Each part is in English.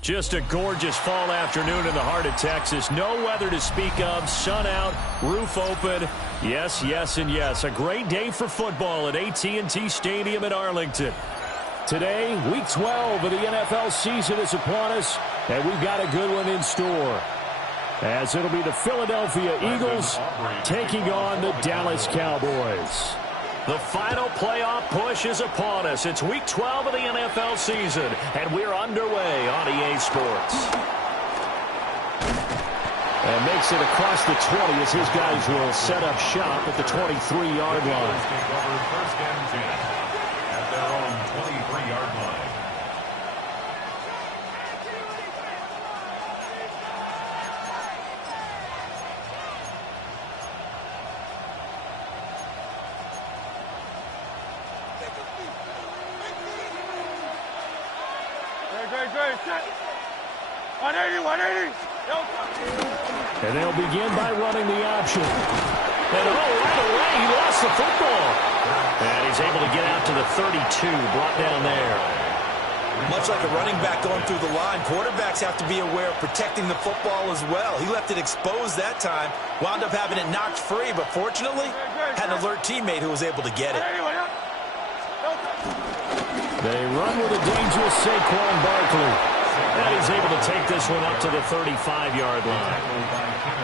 Just a gorgeous fall afternoon in the heart of Texas. No weather to speak of. Sun out, roof open. Yes, yes, and yes. A great day for football at AT&T Stadium in Arlington. Today, Week 12 of the NFL season is upon us, and we've got a good one in store. As it'll be the Philadelphia Eagles taking on the Dallas Cowboys. The final playoff push is upon us. It's Week 12 of the NFL season, and we're underway on EA Sports. And makes it across the 20 as his guys will set up shop at the 23-yard line. First and 10 at their own 23-yard line. Great. 180. And they'll begin by running the option. And right away, he lost the football. And he's able to get out to the 32, brought down there. Much like a running back going through the line, quarterbacks have to be aware of protecting the football as well. He left it exposed that time, wound up having it knocked free, but fortunately, had an alert teammate who was able to get it. They run with a dangerous Saquon Barkley. And he's able to take this one up to the 35-yard line.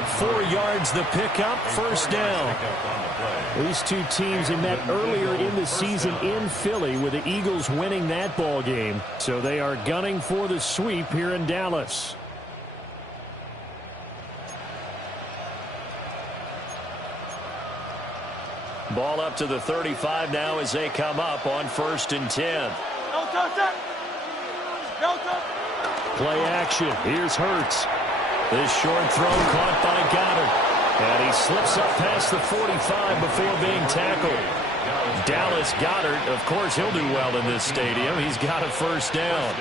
4 yards the pickup, first down. These two teams had met earlier in the season in Philly with the Eagles winning that ball game. So they are gunning for the sweep here in Dallas. Ball up to the 35 now as they come up on 1st and 10. No touch. Play action. Here's Hurts. This short throw caught by Goddard. And he slips up past the 45 before being tackled. Dallas Goddard, of course, he'll do well in this stadium. He's got a first down.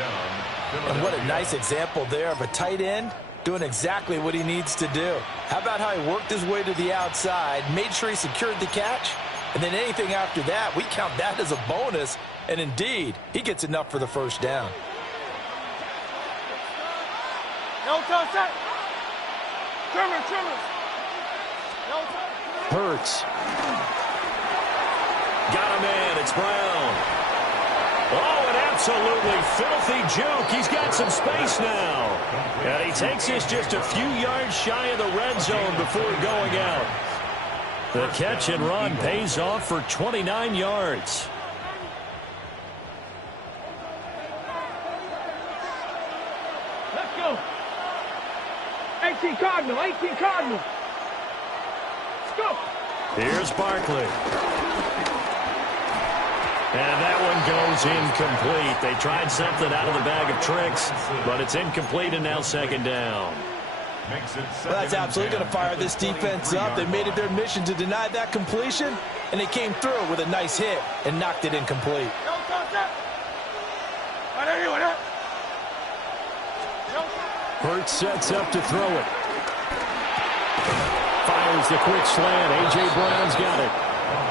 And what a nice example there of a tight end doing exactly what he needs to do. How about how he worked his way to the outside, made sure he secured the catch, and then anything after that, we count that as a bonus. And indeed, he gets enough for the first down. No touch. Trimmer. No touch. Hurts. Got him in. It's Brown. Oh, an absolutely filthy juke. He's got some space now. And he takes this just a few yards shy of the red zone before going out. The catch and run pays off for 29 yards. Let's go. 18 Cardinal. Let's go. Here's Barkley. And that one goes incomplete. They tried something out of the bag of tricks, but it's incomplete and now second down. Well, that's absolutely going to fire this defense up. They made it their mission to deny that completion, and they came through with a nice hit and knocked it incomplete. Hurts sets up to throw it. Fires the quick slant. A.J. Brown's got it.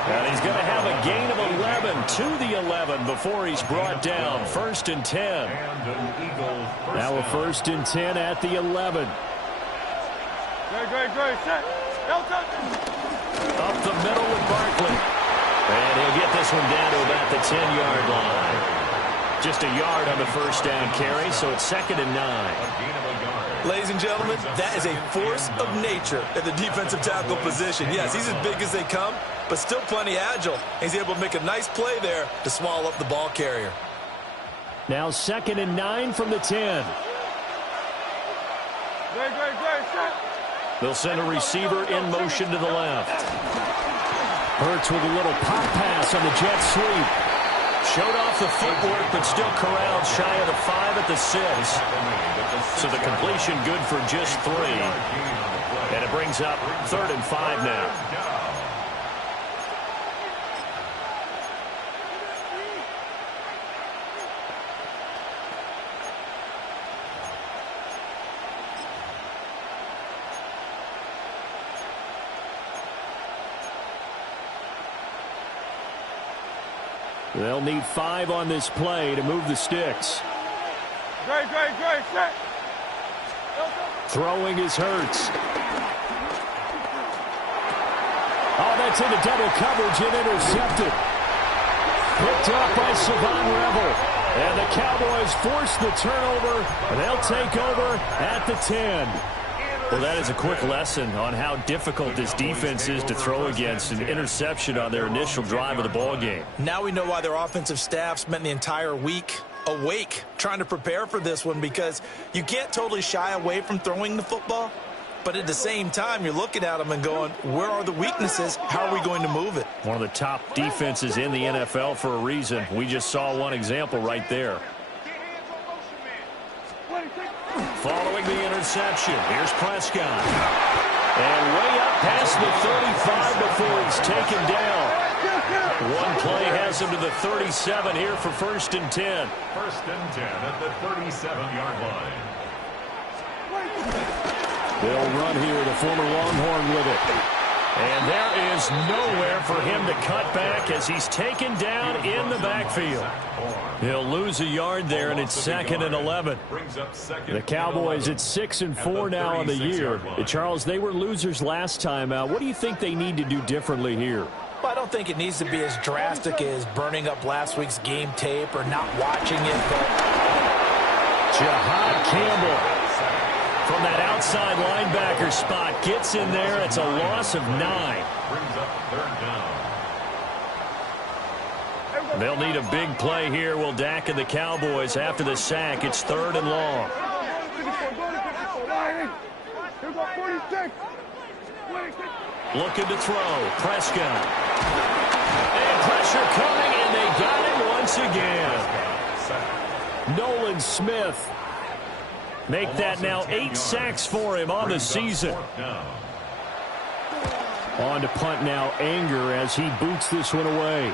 And he's going to have a gain of 11 to the 11 before he's brought down. 1st and 10. Now a 1st and 10 at the 11. Great. Set. Up the middle with Barkley. And he'll get this one down to about the 10-yard line. Just a yard on the first down carry, so it's 2nd and 9. Ladies and gentlemen, that is a force of nature at the defensive tackle position. Yes, he's as big as they come, but still plenty agile. He's able to make a nice play there to swallow up the ball carrier. Now 2nd and 9 from the 10. Great. Set. They'll send a receiver in motion to the left. Hurts with a little pop pass on the jet sweep. Showed off the footwork, but still corralled shy of the 5 at the 6. So the completion good for just 3. And it brings up 3rd and 5 now. They'll need 5 on this play to move the sticks. Great, set. Throwing is Hurts. Oh, that's into double coverage and intercepted. Picked up by Savon Revel. And the Cowboys force the turnover. And they'll take over at the 10. Well, that is a quick lesson on how difficult this defense is to throw against. An interception on their initial drive of the ball game. Now we know why their offensive staff spent the entire week awake trying to prepare for this one, because you can't totally shy away from throwing the football. But at the same time, you're looking at them and going, where are the weaknesses? How are we going to move it? One of the top defenses in the NFL for a reason. We just saw one example right there. Following the interception, here's Prescott. And way up past the 35 before he's taken down. One play has him to the 37 here for 1st and 10. 1st and 10 at the 37-yard line. They'll run here, the former Longhorn with it. And there is nowhere for him to cut back as he's taken down in the backfield. He'll lose a yard there, and it's 2nd and 11. The Cowboys at 6-4 now on the year. Charles, they were losers last time out. What do you think they need to do differently here? Well, I don't think it needs to be as drastic as burning up last week's game tape or not watching it. But Jahad Campbell from that outside linebacker spot gets in there. It's a loss of 9. Brings up 3rd down. They'll need a big play here. Will Dak and the Cowboys after the sack. It's 3rd and long. Looking to throw. Prescott. And pressure coming, and they got him once again. Nolan Smith. Make that now 8 sacks for him on the season. On to punt now, Anger, as he boots this one away.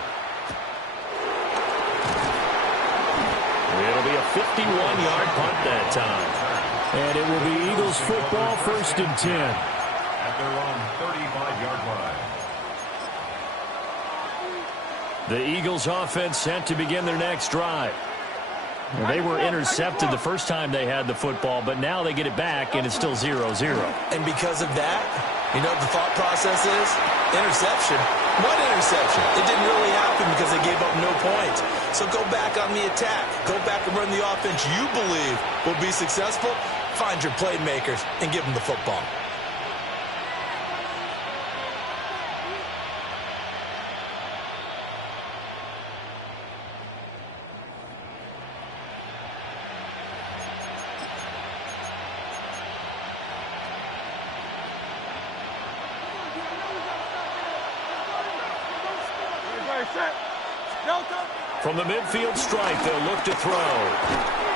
It'll be a 51-yard punt that time. And it will be Eagles football, 1st and 10. At their own 35-yard line. The Eagles offense set to begin their next drive. Well, they were intercepted the first time they had the football, but now they get it back, and it's still 0-0. And because of that, you know what the thought process is? Interception. What interception? It didn't really happen because they gave up no points. So go back on the attack. Go back and run the offense you believe will be successful. Find your playmakers and give them the football. From the midfield stripe, they'll look to throw.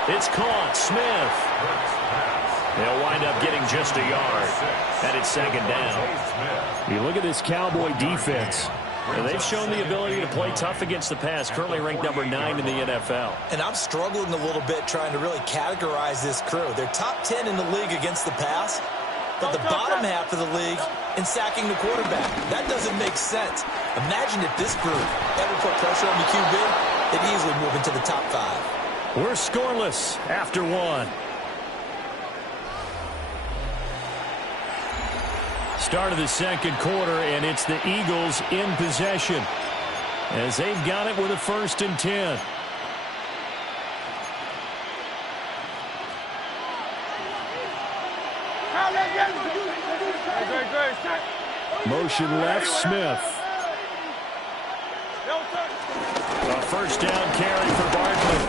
It's caught. Smith. They'll wind up getting just a yard. And it's 2nd down. You look at this Cowboy defense. And they've shown the ability to play tough against the pass, currently ranked number 9 in the NFL. And I'm struggling a little bit trying to really categorize this crew. They're top 10 in the league against the pass, but the bottom half of the league in sacking the quarterback. That doesn't make sense. Imagine if this group ever put pressure on the QB, they'd easily move into the top 5. We're scoreless after 1. Start of the 2nd quarter, and it's the Eagles in possession as they've got it with a 1st and 10. Motion left, Smith. A 1st down carry for Barkley.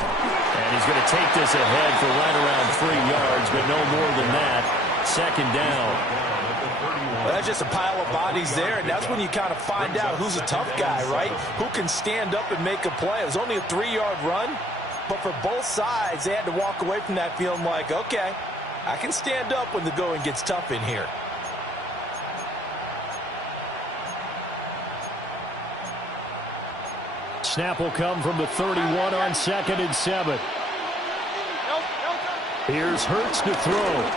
And he's going to take this ahead for right around 3 yards, but no more than that. 2nd down. Well, that's just a pile of bodies there, and that's when you kind of find out who's a tough guy, right? Who can stand up and make a play. It was only a 3-yard run, but for both sides, they had to walk away from that feeling like, okay, I can stand up when the going gets tough in here. Snap will come from the 31 on 2nd and 7. Here's Hurts to throw.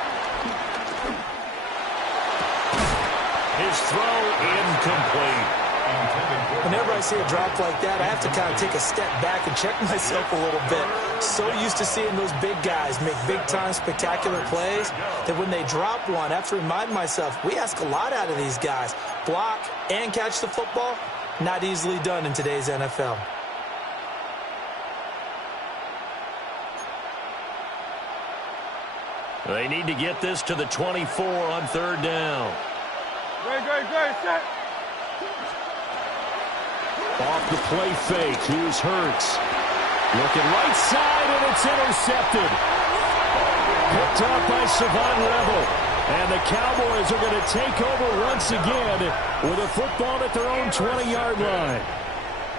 His throw incomplete. Whenever I see a drop like that, I have to kind of take a step back and check myself a little bit. So used to seeing those big guys make big-time spectacular plays that when they drop one, I have to remind myself, we ask a lot out of these guys. Block and catch the football, not easily done in today's NFL. They need to get this to the 24 on 3rd down. Great, set. Off the play fake, here's Hurts. Looking right side, and it's intercepted. Picked up by Savon Rebel. And the Cowboys are going to take over once again with a football at their own 20-yard line.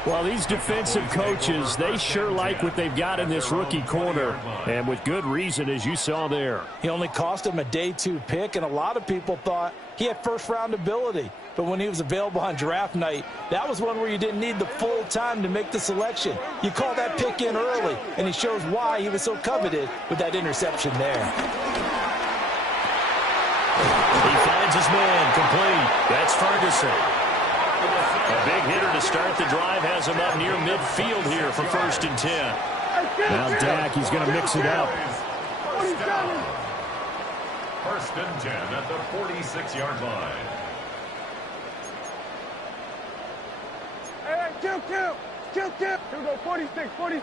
Well, these defensive coaches, they sure like what they've got in this rookie corner, and with good reason, as you saw there. He only cost him a day 2 pick, and a lot of people thought he had first-round ability. But when he was available on draft night, that was one where you didn't need the full time to make the selection. You call that pick in early, and he shows why he was so coveted with that interception there. He finds his man, complete. That's Ferguson. A big hitter to start the drive has him up near midfield here for 1st and 10. Now Dak, he's going to mix it up. 1st and 10 at the 46-yard line. Kill. Here we go, 46. Play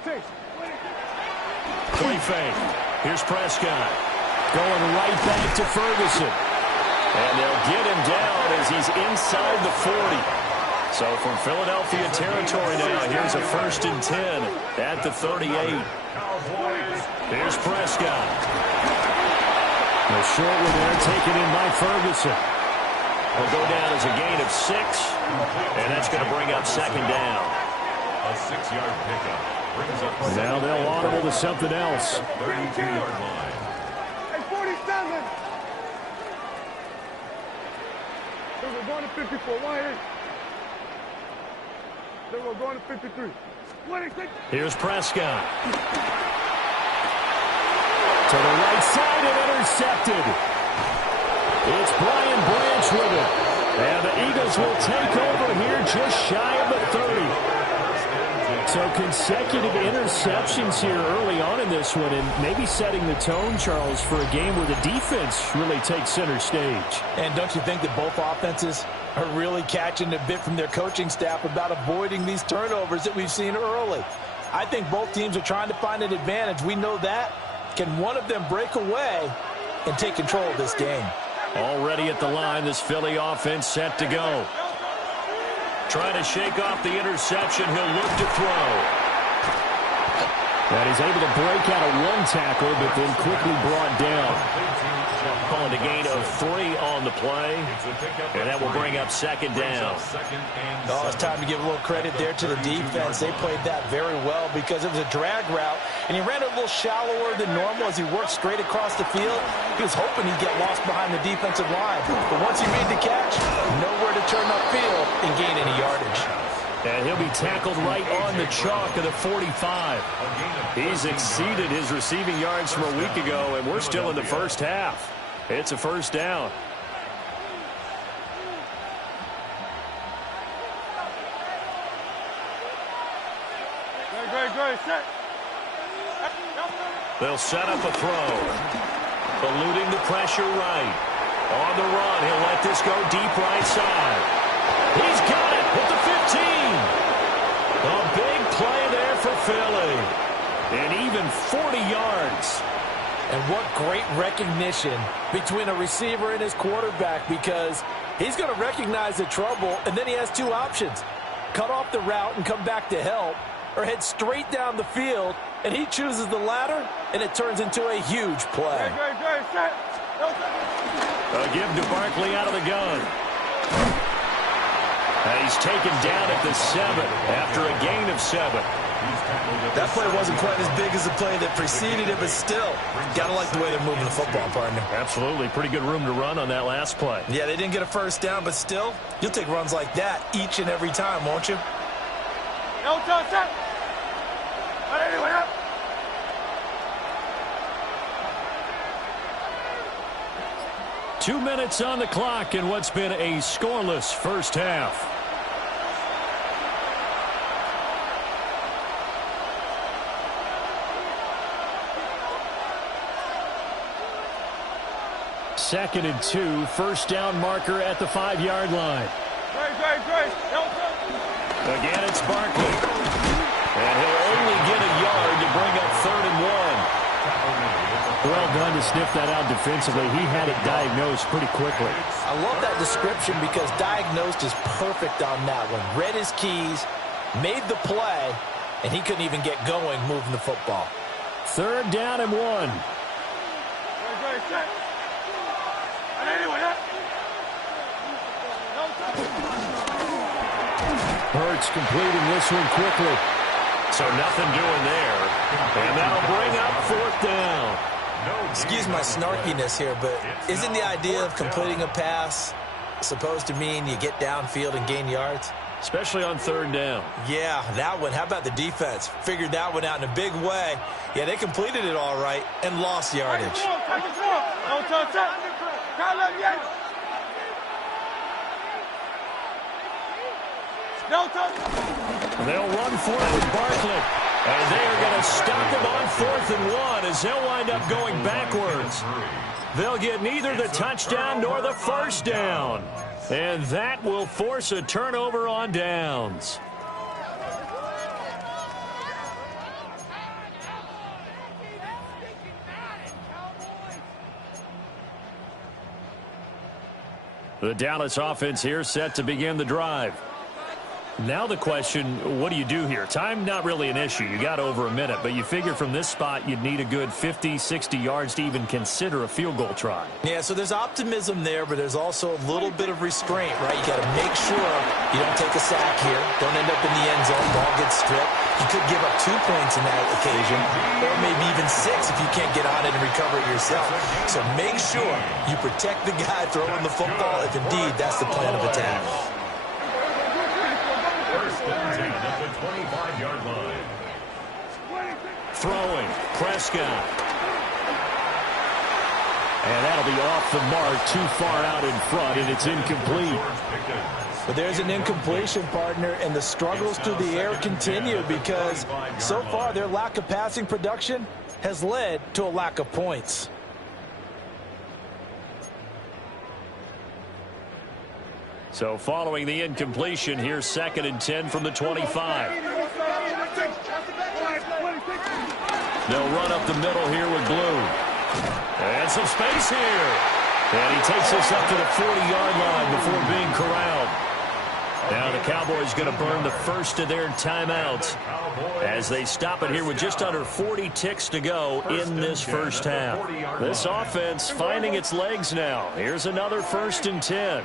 fake. Here's Prescott. Going right back to Ferguson. And they'll get him down as he's inside the 40. So from Philadelphia territory now, here's a 1st and 10 at the 38. Here's Prescott. The short one there taken in by Ferguson. Will go down as a gain of 6, and that's going to bring up 2nd down. A 6-yard pickup brings up. Now they'll audible to something else. 32-yard line. Hey, 47. So we're going to 54. 1-8. Then we're going to 53. 26. Here's Prescott. To the right side and intercepted. It's Brian Branch with it. And the Eagles will take over here just shy of the 30. So consecutive interceptions here early on in this one, and maybe setting the tone, Charles, for a game where the defense really takes center stage. And don't you think that both offenses are really catching a bit from their coaching staff about avoiding these turnovers that we've seen early? I think both teams are trying to find an advantage. We know that. Can one of them break away and take control of this game? Already at the line, this Philly offense set to go. Trying to shake off the interception. He'll look to throw. And he's able to break out of 1 tackle, but then quickly brought down. Calling a gain of 3 on the play. And that will bring up 2nd down. Oh, it's time to give a little credit there to the defense. They played that very well because it was a drag route, and he ran it a little shallower than normal as he worked straight across the field. He was hoping he'd get lost behind the defensive line. But once he made the catch, nowhere to turn upfield and gain any yardage. And he'll be tackled right on the chalk of the 45. He's exceeded his receiving yards from a week ago, and we're still in the first half. It's a 1st down. Great, set. They'll set up a throw. Eluding the pressure right. On the run, he'll let this go deep right side. He's got it at the 15. A big play there for Philly. And even 40 yards. And what great recognition between a receiver and his quarterback, because he's going to recognize the trouble, and then he has 2 options. Cut off the route and come back to help, or head straight down the field, and he chooses the latter, and it turns into a huge play. Great, set. A give to Barkley out of the gun. And he's taken down at the 7 after a gain of 7. That play wasn't quite as big as the play that preceded it, but still, got to like the way they're moving the football, partner. Absolutely. Pretty good room to run on that last play. Yeah, they didn't get a 1st down, but still, you'll take runs like that each and every time, won't you? No touch, set. Anyway, up. Two minutes on the clock in what's been a scoreless first half. 2nd and 2, first down marker at the 5-yard line. Again, it's Barkley. And he'll only get a yard to bring up 3rd and 1. Well done to sniff that out defensively. He had it diagnosed pretty quickly. I love that description because diagnosed is perfect on that one. Read his keys, made the play, and he couldn't even get going moving the football. 3rd down and 1. Hurts completing this one quickly. So nothing doing there. And that'll bring up 4th down. Excuse my snarkiness here, but isn't the idea of completing a pass supposed to mean you get downfield and gain yards? Especially on 3rd down. Yeah, that one. How about the defense? Figured that one out in a big way. Yeah, they completed it all right and lost yardage. They'll run for it with Barkley. And they are going to stop him on 4th and 1 as they'll wind up going backwards. They'll get neither the touchdown nor the first down. And that will force a turnover on downs. The Dallas offense here set to begin the drive. Now the question, what do you do here? Time not really an issue. You got over a minute, but you figure from this spot you'd need a good 50, 60 yards to even consider a field goal try. Yeah, so there's optimism there, but there's also a little bit of restraint, right? You got to make sure you don't take a sack here. Don't end up in the end zone. Ball gets stripped. You could give up 2 points in that occasion, or maybe even 6 if you can't get on it and recover it yourself. So make sure you protect the guy throwing the football if indeed that's the plan of attack. At the 25-yard line. Throwing, Prescott. And that'll be off the mark, too far out in front, and it's incomplete. But there's an incompletion, partner, and the struggles through the air continue because so far their lack of passing production has led to a lack of points. So following the incompletion, here's 2nd and 10 from the 25. They'll run up the middle here with Blue. And some space here. And he takes us up to the 40-yard line before being corralled. Now the Cowboys going to burn the first of their timeouts as they stop it here with just under 40 ticks to go in this first half. This offense finding its legs now. Here's another 1st and 10.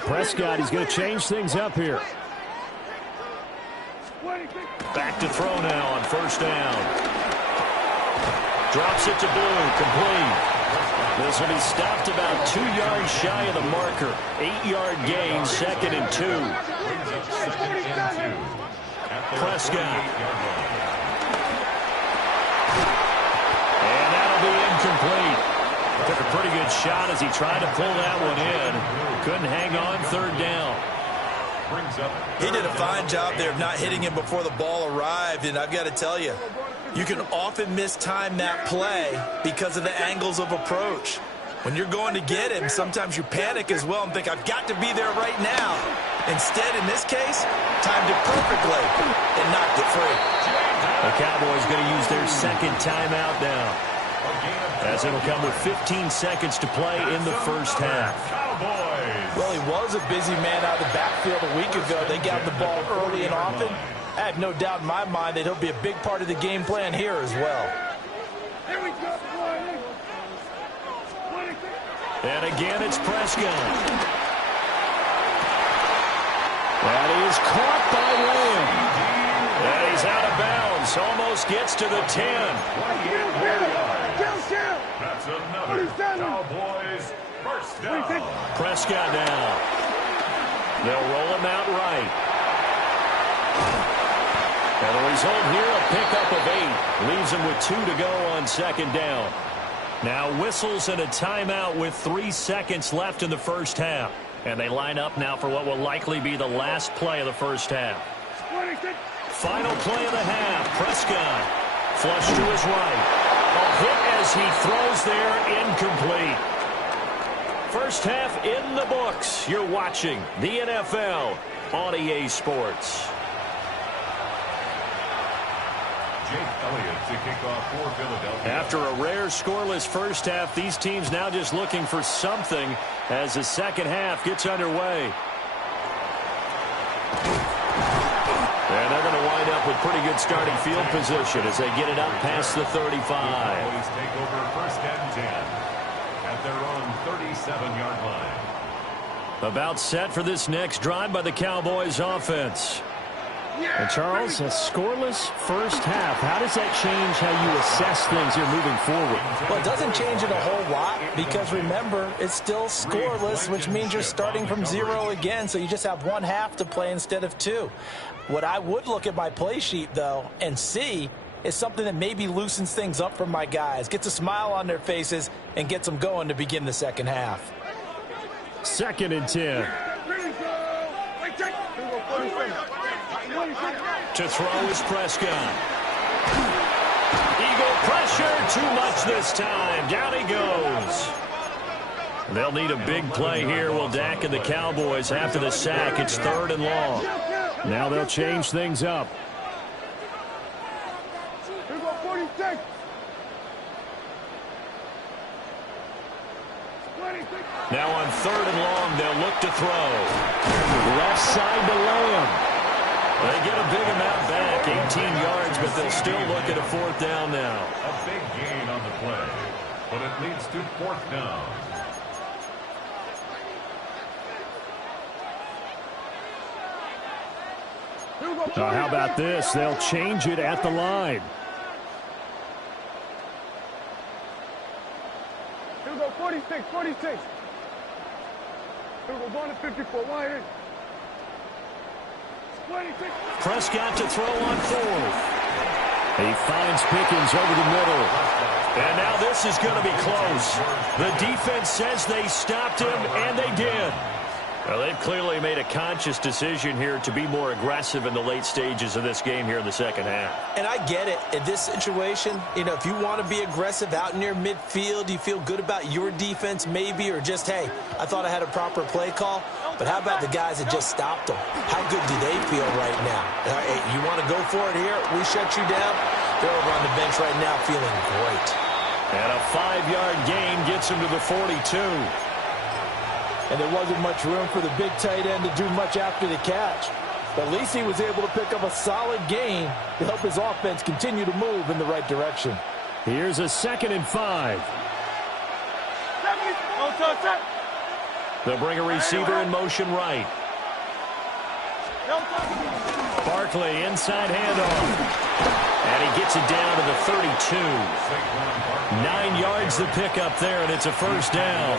Prescott, he's going to change things up here. Back to throw now on 1st down. Drops it to Blue, complete. This will be stopped about 2 yards shy of the marker. 8-yard gain, 2nd and 2. Prescott. And that'll be incomplete. Took a pretty good shot as he tried to pull that one in. Couldn't hang on 3rd down. He did a fine job there of not hitting him before the ball arrived, and I've got to tell you, you can often mistime that play because of the angles of approach. When you're going to get him, sometimes you panic as well and think, I've got to be there right now. Instead, in this case, timed it perfectly and knocked it free. The Cowboys going to use their 2nd timeout now, as it'll come with 15 seconds to play in the first half. Well, he was a busy man out of the backfield a week ago. They got the ball early and often. I have no doubt in my mind that he'll be a big part of the game plan here as well. And again, it's Prescott. That is caught by Lamb. And he's out of bounds. Almost gets to the 10. That's another Cowboys first down. Prescott down. They'll roll him out right. And the result here, a pickup of 8. Leaves him with 2 to go on 2nd down. Now whistles and a timeout with 3 seconds left in the first half. And they line up now for what will likely be the last play of the first half. Final play of the half. Prescott flush to his right. A hit as he throws there, incomplete. First half in the books. You're watching the NFL on EA Sports. To kick off for Philadelphia. After a rare scoreless first half, these teams now just looking for something as the second half gets underway. And they're going to wind up with pretty good starting field position as they get it up past the 35. Cowboys take over first and 10 at their own 37-yard line. About set for this next drive by the Cowboys offense. And Charles, a scoreless first half. How does that change how you assess things here moving forward? Well, it doesn't change it a whole lot because, remember, it's still scoreless, which means you're starting from 0 again, so you just have one half to play instead of 2. What I would look at my play sheet, though, and see is something that maybe loosens things up for my guys, gets a smile on their faces, and gets them going to begin the second half. 2nd and 10. To throw is Prescott. Eagle pressure, too much this time. Down he goes. They'll need a big play here. Will Dak and the Cowboys after the sack. It's 3rd and long. Now they'll change things up. Here go 46. 26. Now on 3rd and long, they'll look to throw. Left side to Lamb. They get a big amount back, 18 yards, but they'll still look at a 4th down now. A big gain on the play, but it leads to 4th down. How about this? They'll change it at the line. Here we go 46, 46. Here we go, going to 54, 1 26. Prescott to throw on 4th. He finds Pickens over the middle. And now this is going to be close. The defense says they stopped him, and they did. Well, they've clearly made a conscious decision here to be more aggressive in the late stages of this game here in the second half. And I get it. In this situation, you know, if you want to be aggressive out near midfield, you feel good about your defense maybe, or just, hey, I thought I had a proper play call. But how about the guys that just stopped them? How good do they feel right now? Hey, you want to go for it here? We shut you down? They're over on the bench right now feeling great. And a 5-yard gain gets him to the 42. And there wasn't much room for the big tight end to do much after the catch. But at least he was able to pick up a solid gain to help his offense continue to move in the right direction. Here's a 2nd and 5. They'll bring a receiver in motion right. Barkley inside handoff. And he gets it down to the 32. 9 yards the pickup there, and it's a 1st down.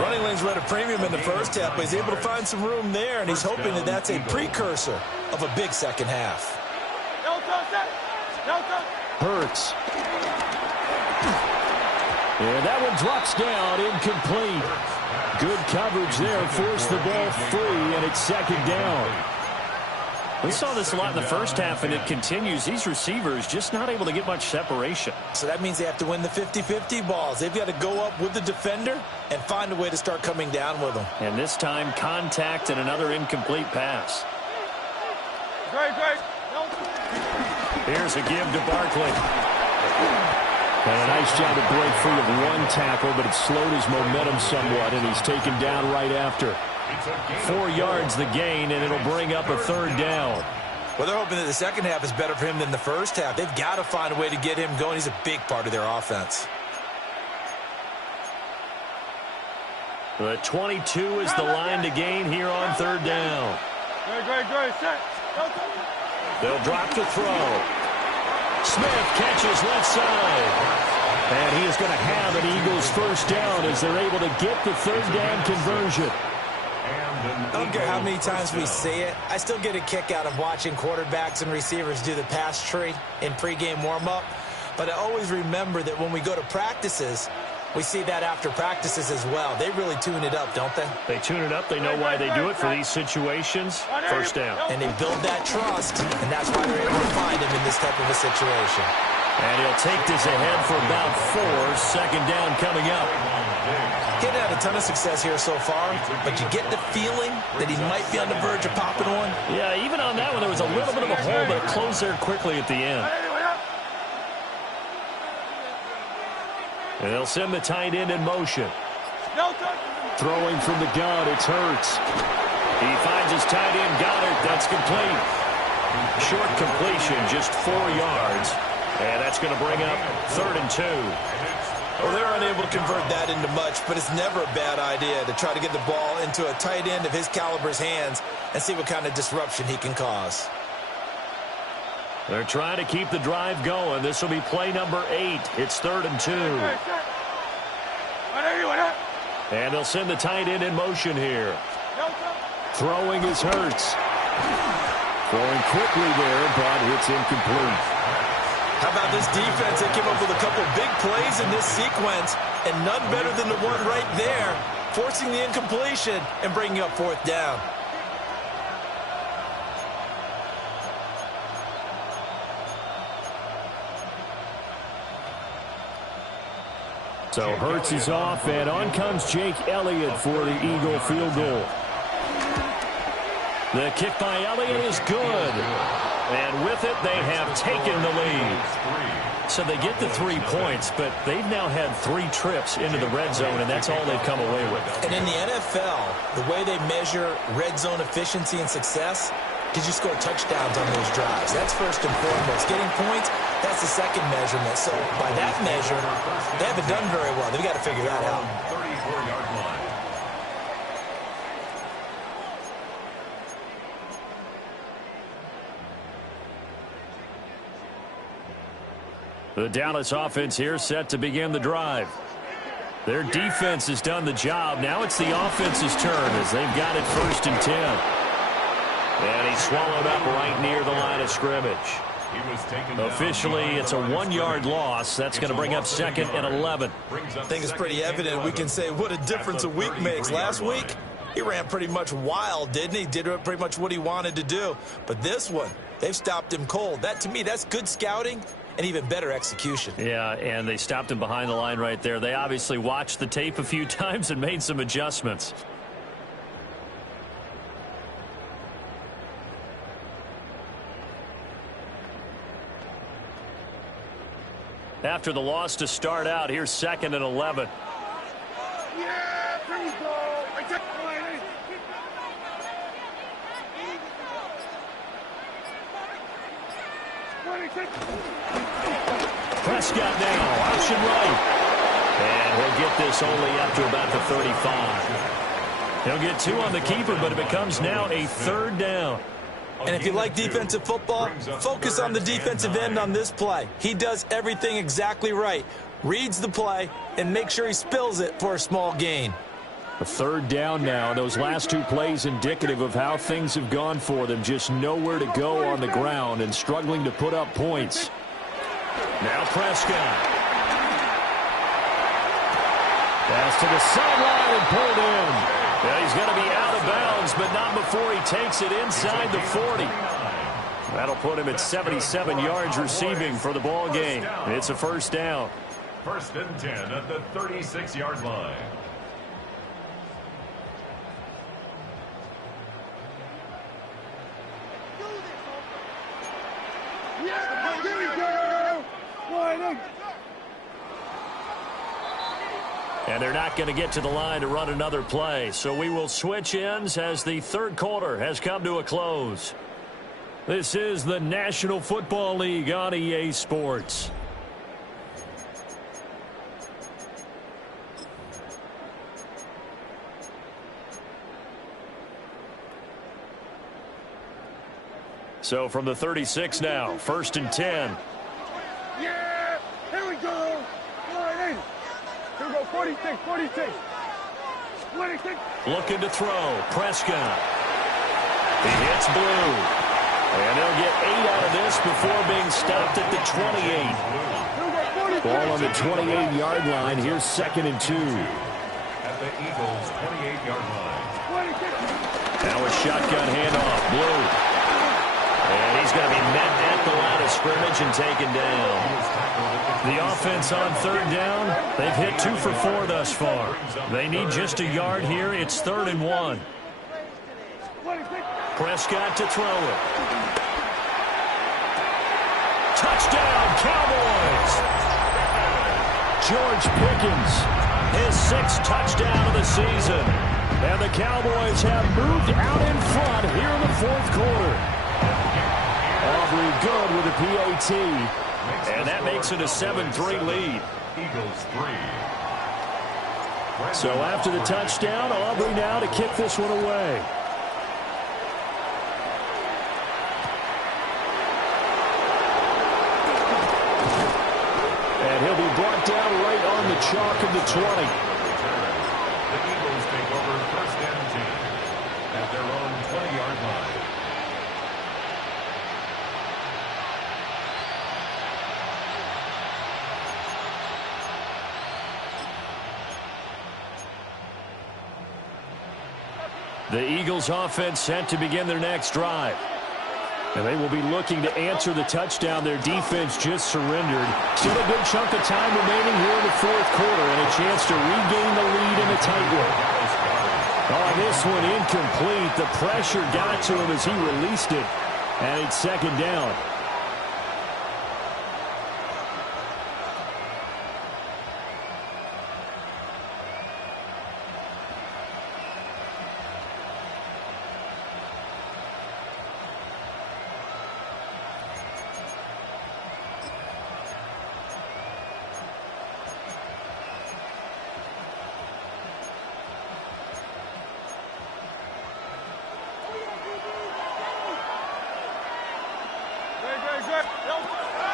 Running lanes were at a premium in the first half, but he's able to find some room there, and he's hoping that that's a precursor of a big second half. Hurts. And that one drops down, incomplete. Good coverage there, forced the ball free, and it's 2nd down. We saw this a lot in the first half, and it continues. These receivers just not able to get much separation. So that means they have to win the 50-50 balls. They've got to go up with the defender and find a way to start coming down with them. And this time, contact and another incomplete pass. Great. Here's a give to Barkley. And a nice job to break free of one tackle, but it slowed his momentum somewhat, and he's taken down right after. 4 yards the gain, and it'll bring up a 3rd down. Well, they're hoping that the second half is better for him than the first half. They've got to find a way to get him going. He's a big part of their offense. The 22 is the line to gain here on 3rd down. Great. Set. They'll drop to throw. Smith catches left side. And he is going to have an Eagles 1st down as they're able to get the 3rd down conversion. I don't care how many times we see it. I still get a kick out of watching quarterbacks and receivers do the pass tree in pregame warm-up. But I always remember that when we go to practices, we see that after practices as well. They really tune it up, don't they? They tune it up. They know why they do it for these situations. 1st down. And they build that trust, and that's why they're able to find him in this type of a situation. And he'll take this ahead for about 4. Second down coming up. He hadn't had a ton of success here so far, but you get the feeling that he might be on the verge of popping one. Yeah, even on that one, there was a little bit of a hole, but it closed there quickly at the end. And they'll send the tight end in motion. Throwing from the gun, it's Hurts. He finds his tight end, Goddard. That's complete. Short completion, just 4 yards. And that's going to bring up 3rd and 2. Well, they're unable to convert that into much, but it's never a bad idea to try to get the ball into a tight end of his caliber's hands and see what kind of disruption he can cause. They're trying to keep the drive going. This will be play number 8. It's 3rd and 2. And they'll send the tight end in motion here. Throwing is Hurts. Throwing quickly there, but it's incomplete. How about this defense? They came up with a couple big plays in this sequence, and none better than the one right there, forcing the incompletion and bringing up 4th down. So Hurts is off, and on comes Jake Elliott for the Eagle field goal. The kick by Elliott is good. And with it, they have taken the lead. So they get the 3 points, but they've now had 3 trips into the red zone, and that's all they've come away with. And in the NFL, the way they measure red zone efficiency and success, did you score touchdowns on those drives? That's first and foremost. Getting points, that's the second measurement. So by that measure, they haven't done very well. They've got to figure that out. 34-yard line. The Dallas offense here set to begin the drive. Their defense has done the job. Now it's the offense's turn as they've got it 1st and 10. And he's swallowed up right near the line of scrimmage. Officially, it's a 1-yard loss. That's going to bring up 2nd and 11. I think it's pretty evident. We can say what a difference a week makes. Last week, he ran pretty much wild, didn't he? Did pretty much what he wanted to do. But this one, they've stopped him cold. That, to me, that's good scouting and even better execution. Yeah, and they stopped him behind the line right there. They obviously watched the tape a few times and made some adjustments. After the loss to start out, here's 2nd and 11. Yeah, there we go. I take the line. Prescott now, option right. And he'll get this only up to about the 35. He'll get 2 on the keeper, but it becomes now a 3rd down. And if you like defensive football, focus on the defensive end on this play. He does everything exactly right. Reads the play and makes sure he spills it for a small gain. A 3rd down now. Those last 2 plays indicative of how things have gone for them. Just nowhere to go on the ground and struggling to put up points. Now Prescott. Pass to the sideline and pulled in. Yeah, he's going to be out of bounds, but not before he takes it inside the 40. That'll put him at 77 yards receiving for the ball game. It's a 1st down. 1st and 10 at the 36-yard line. Yeah, here we go. Line. And they're not going to get to the line to run another play. So we will switch ends as the 3rd quarter has come to a close. This is the National Football League on EA Sports. So from the 36 now, 1st and 10. Yeah, here we go. Line. Here we go, 46, 46. 26. Looking to throw. Prescott. He hits Blue. And they'll get 8 out of this before being stopped at the 28. Ball on the 28-yard line. Here's 2nd and 2. At the Eagles' 28-yard line. Now a shotgun handoff. Blue. And he's going to be met at the line of scrimmage and taken down. The offense on third down, they've hit 2 for 4 thus far. They need just a yard here. It's 3rd and 1. Prescott to throw it. Touchdown, Cowboys! George Pickens, his 6th touchdown of the season. And the Cowboys have moved out in front here in the 4th quarter. Aubrey good with a PAT. And that makes it a 7-3 lead. Eagles 3. So after the touchdown, Aubrey now to kick this one away. And he'll be brought down right on the chalk of the 20. The Eagles take over 1st and 10 at their own 20-yard line. The Eagles offense set to begin their next drive. And they will be looking to answer the touchdown their defense just surrendered. Still a good chunk of time remaining here in the 4th quarter and a chance to regain the lead in a tight one. Oh, this one incomplete. The pressure got to him as he released it. And it's 2nd down.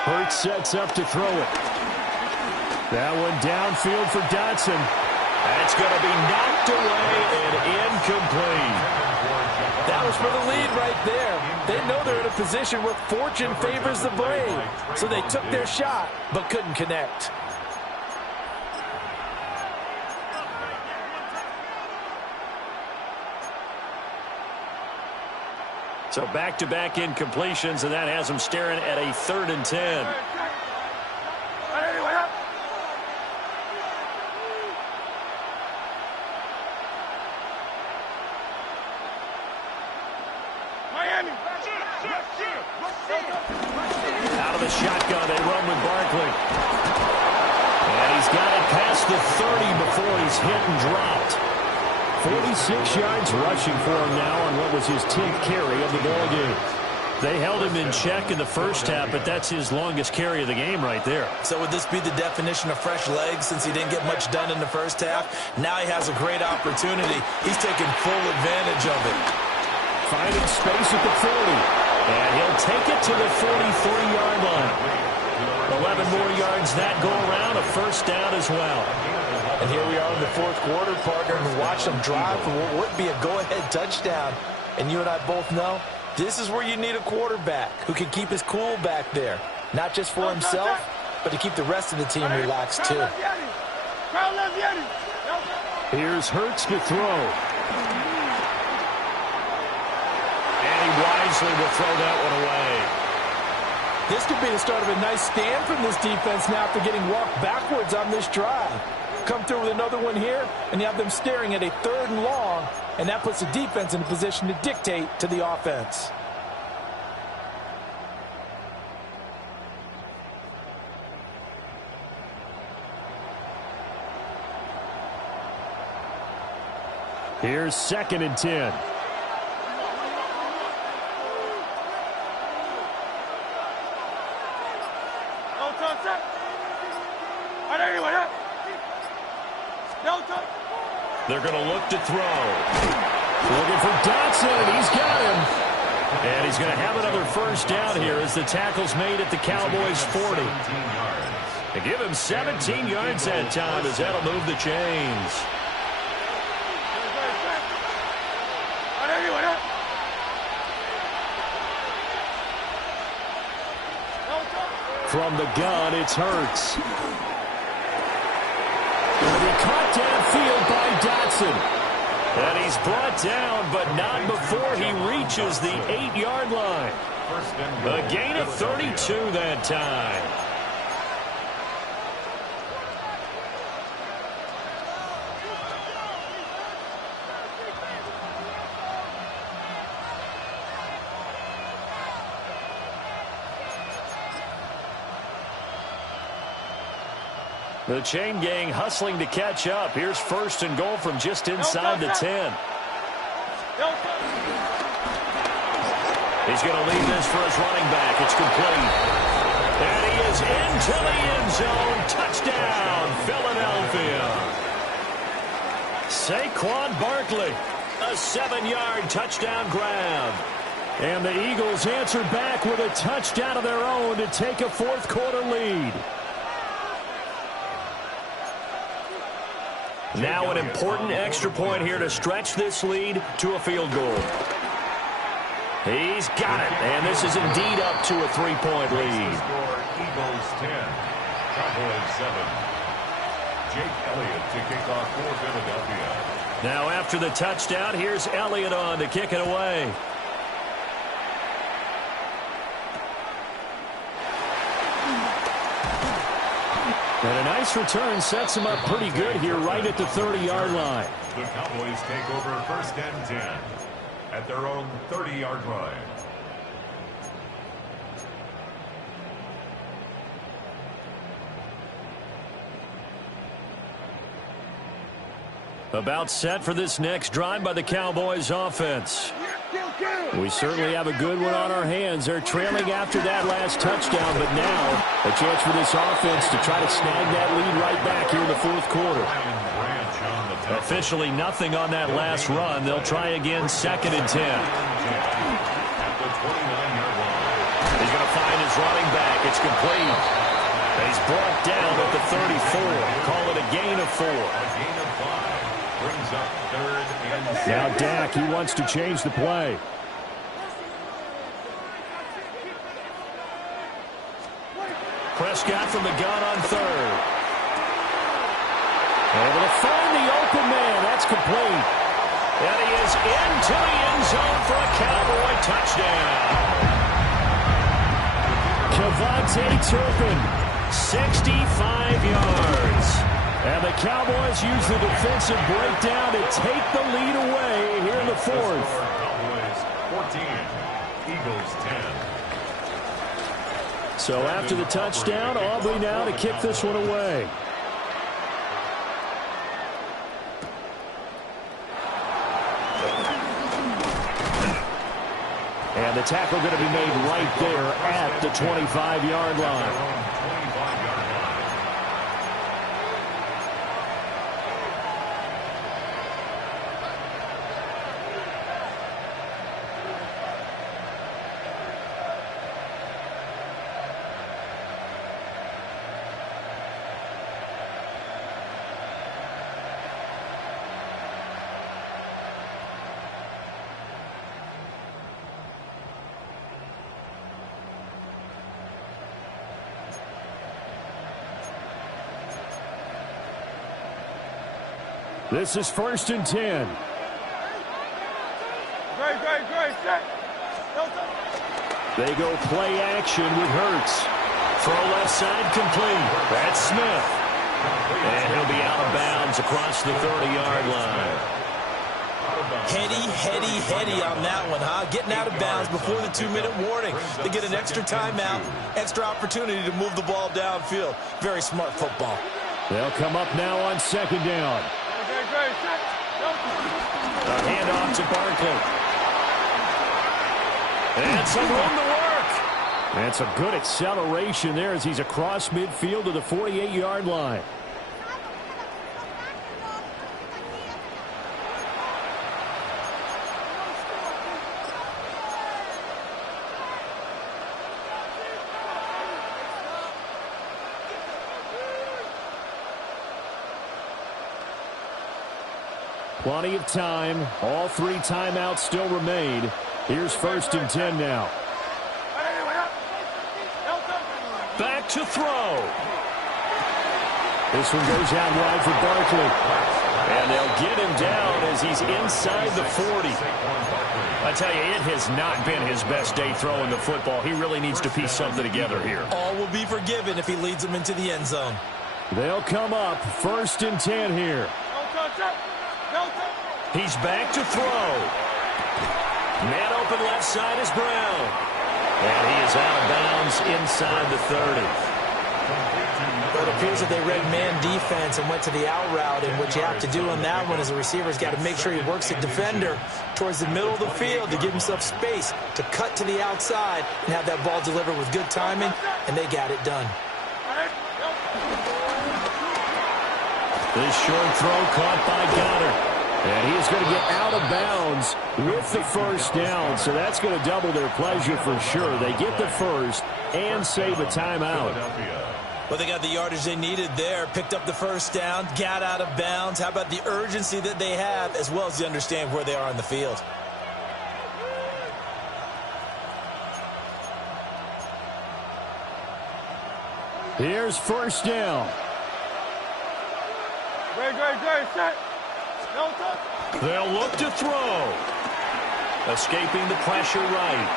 Hurts sets up to throw it. That one downfield for Dotson. That's going to be knocked away and incomplete. That was for the lead right there. They know they're in a position where fortune favors the brave. So they took their shot, but couldn't connect. So back-to-back incompletions, and that has them staring at a 3rd and 10. Out of the shotgun, they run with Barkley. And he's got it past the 30 before he's hit and dropped. 46 yards rushing for him now on what was his 10th carry of the ballgame. They held him in check in the first half, but that's his longest carry of the game right there. So would this be the definition of fresh legs since he didn't get much done in the first half? Now he has a great opportunity. He's taking full advantage of it. Finding space at the 40. And he'll take it to the 43-yard line. 11 more yards that go around, a 1st down as well. And here we are in the 4th quarter, partner, and watch them drive for what would be a go-ahead touchdown. And you and I both know this is where you need a quarterback who can keep his cool back there. Not just for himself, but to keep the rest of the team relaxed too. Here's Hurts to throw. And he wisely will throw that one away. This could be the start of a nice stand from this defense now after getting walked backwards on this drive. Come through with another one here, and you have them staring at a 3rd and long, and that puts the defense in a position to dictate to the offense. Here's 2nd and 10. They're going to look to throw. Looking for Dotson, and he's got him. And he's going to have another 1st down here as the tackle's made at the Cowboys' 40. They give him 17 yards that time as that'll move the chains. From the gun, it's Hurts. Going to be caught downfield by Dotson. And he's brought down, but not before he reaches the 8-yard line. first and goal. A gain of 32 that time. The chain gang hustling to catch up. Here's first and goal from just inside the 10. He's going to leave this for his running back. It's complete. And he is into the end zone. Touchdown, Philadelphia. Saquon Barkley, a 7-yard touchdown grab. And the Eagles answer back with a touchdown of their own to take a fourth-quarter lead. Now an important extra point here to stretch this lead to a field goal. He's got it, and this is indeed up to a 3-point lead. Eagles 10, Cowboys 7. Jake Elliott to kick off for Philadelphia. Now after the touchdown, here's Elliott on to kick it away. And a nice return sets him up pretty good here right at the 30-yard line. The Cowboys take over first and 10 at their own 30-yard line. About set for this next drive by the Cowboys offense. We certainly have a good one on our hands. They're trailing after that last touchdown, but now a chance for this offense to try to snag that lead right back here in the fourth quarter. Officially nothing on that last run. They'll try again, 2nd and 10. He's going to find his running back. It's complete. He's brought down at the 34. Call it a gain of 4. Brings up 3rd and 7. Now Dak, he wants to change the play. Prescott from the gun on 3rd. Able to find the open man. That's complete. And he is into the end zone for a Cowboy touchdown. Kevontae Turpin, 65 yards. And the Cowboys use the defensive breakdown to take the lead away here in the fourth. Cowboys 14, Eagles 10. So after the touchdown, Aubrey now to kick this one away. And the tackle going to be made right there at the 25-yard line. This is 1st and 10. They go play action with Hurts. Throw left side complete. That's Smith. And he'll be out of bounds across the 30-yard line. Heady on that one, huh? Getting out of bounds before the 2-minute warning. They get an extra timeout, extra opportunity to move the ball downfield. Very smart football. They'll come up now on 2nd down. A handoff to Barkley. And some room to work. And some good acceleration there as he's across midfield to the 48-yard line. Plenty of time. All 3 timeouts still remain. Here's 1st and 10 now. Back to throw. This one goes out wide for Barkley. And they'll get him down as he's inside the 40. I tell you, it has not been his best day throwing the football. He really needs to piece something together here. All will be forgiven if he leads them into the end zone. They'll come up 1st and 10 here. He's back to throw. Man open left side is Brown. And he is out of bounds inside the 30. Well, it appears that they read man defense and went to the out route, and what you have to do on that one is the receiver's got to make sure he works the defender towards the middle of the field to give himself space to cut to the outside and have that ball delivered with good timing, and they got it done. This short throw caught by Goddard. And he is going to get out of bounds with the first down, so that's going to double their pleasure for sure. They get the first and save a timeout. Well, they got the yardage they needed there, picked up the first down, got out of bounds. How about the urgency that they have, as well as the understand where they are on the field? Here's first down. Great, set. No touch. They'll look to throw. Escaping the pressure right.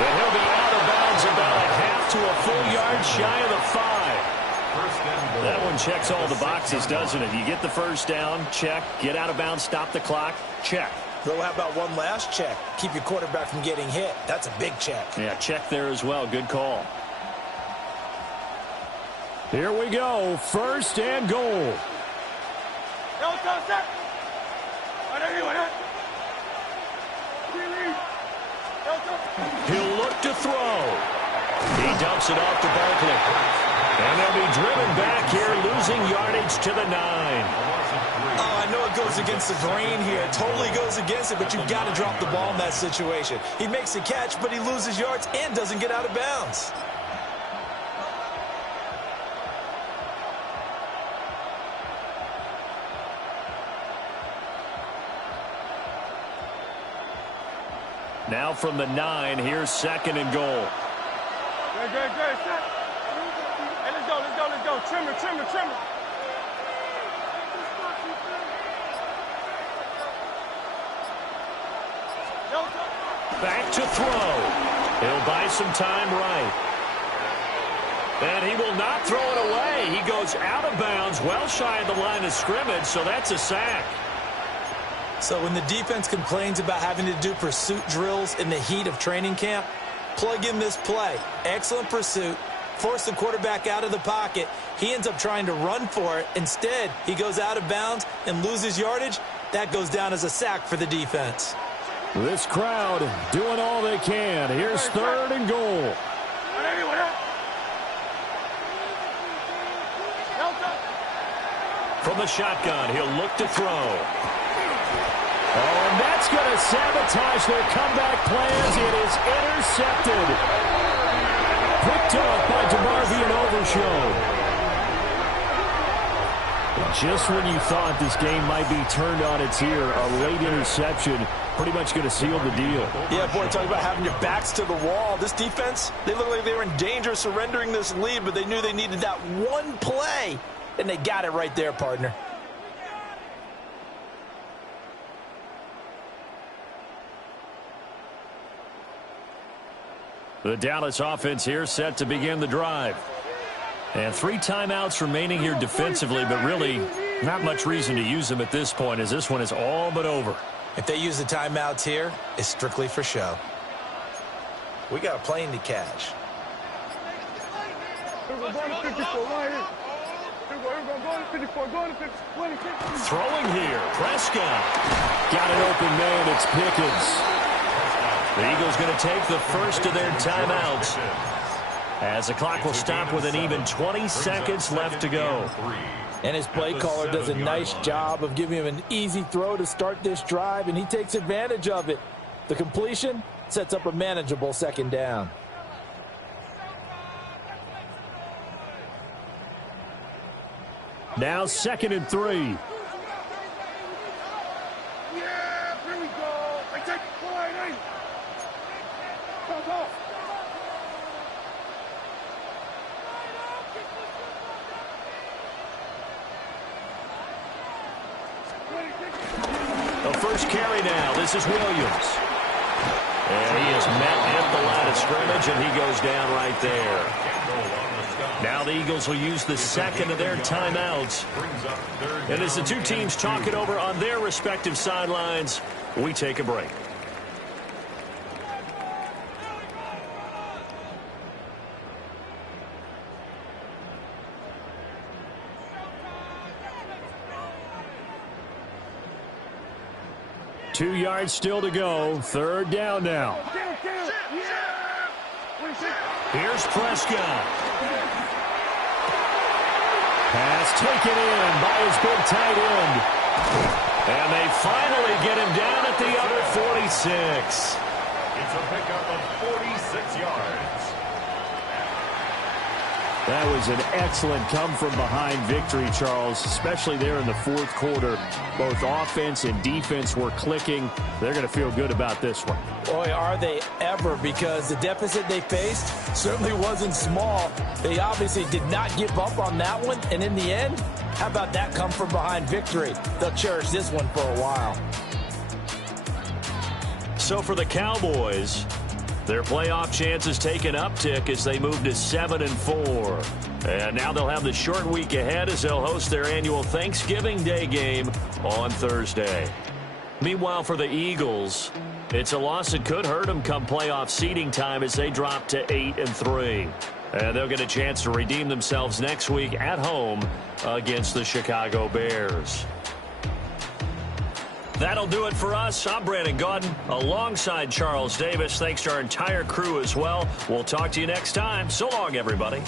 And he'll be out of bounds about a half to a full yard shy of the 5. That one checks all the boxes, doesn't it? You get the first down, check. Get out of bounds, stop the clock, check. Well, how about one last check? Keep your quarterback from getting hit. That's a big check. Yeah, check there as well. Good call. Here we go. First and goal. He'll look to throw. He dumps it off to Barkley. And they'll be driven back here, losing yardage to the 9. Oh, I know it goes against the grain here. It totally goes against it, but you've got to drop the ball in that situation. He makes a catch, but he loses yards and doesn't get out of bounds. Now from the 9, here's second and goal. Great, set. Hey, let's go. Trim it. Back to throw. He'll buy some time right. And he will not throw it away. He goes out of bounds, well shy of the line of scrimmage, so that's a sack. So when the defense complains about having to do pursuit drills in the heat of training camp, plug in this play. Excellent pursuit. Force the quarterback out of the pocket. He ends up trying to run for it. Instead, he goes out of bounds and loses yardage. That goes down as a sack for the defense. This crowd doing all they can. Here's third and goal. From the shotgun, he'll look to throw. Oh, and that's going to sabotage their comeback plans. It is intercepted. Picked up by DeMarvin and Overshown. Just when you thought this game might be turned on its ear, a late interception pretty much going to seal the deal. Yeah, boy, talk about having your backs to the wall. This defense, they look like they were in danger of surrendering this lead, but they knew they needed that one play, and they got it right there, partner. The Dallas offense here set to begin the drive. And 3 timeouts remaining here defensively, but really not much reason to use them at this point as this one is all but over. If they use the timeouts here, it's strictly for show. We got a plane to catch. Throwing here, Prescott. Got an open man, it's Pickens. The Eagles going to take the first of their timeouts as the clock will stop with an even 20 seconds left to go. And his play caller does a nice job of giving him an easy throw to start this drive, and he takes advantage of it. The completion sets up a manageable second down. Now 2nd and 3. first carry now. This is Williams. And he is met at the line of scrimmage, and he goes down right there. Now the Eagles will use the second of their timeouts. And as the two teams talk it over on their respective sidelines, we take a break. Two yards still to go. Third down now. Here's Prescott. Pass taken in by his big tight end. And they finally get him down at the other 46. It's a pickup of 46 yards. That was an excellent come-from-behind victory, Charles, especially there in the fourth quarter. Both offense and defense were clicking. They're going to feel good about this one. Boy, are they ever, because the deficit they faced certainly wasn't small. They obviously did not give up on that one, and in the end, how about that come-from-behind victory? They'll cherish this one for a while. So for the Cowboys, their playoff chances take an uptick as they move to 7-4. And now they'll have the short week ahead as they'll host their annual Thanksgiving Day game on Thursday. Meanwhile, for the Eagles, it's a loss that could hurt them come playoff seeding time as they drop to 8-3. And they'll get a chance to redeem themselves next week at home against the Chicago Bears. That'll do it for us. I'm Brandon Gaudin alongside Charles Davis. Thanks to our entire crew as well. We'll talk to you next time. So long, everybody.